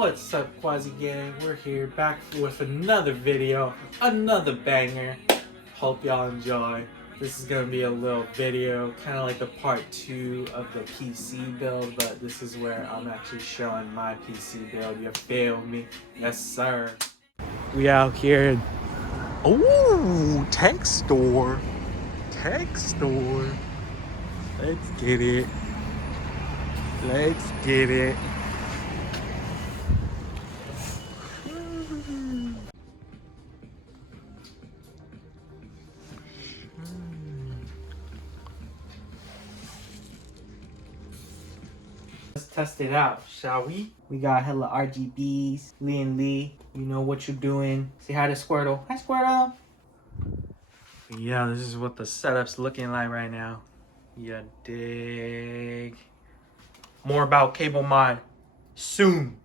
What's up, Quazy gang? We're here back with another video, another banger. Hope y'all enjoy. This is gonna be a little video, kind of like the part 2 of the PC build, but this is where I'm actually showing my PC build. You feel me? Yes, sir. We out here. Ooh, tech store. Tech store. Let's get it. Let's get it. Let's test it out, shall we? We got hella RGBs. Lian Lee, you know what you're doing. Say hi to Squirtle. Hi, Squirtle. Yeah, this is what the setup's looking like right now. Yeah, dig. More about cable mod soon.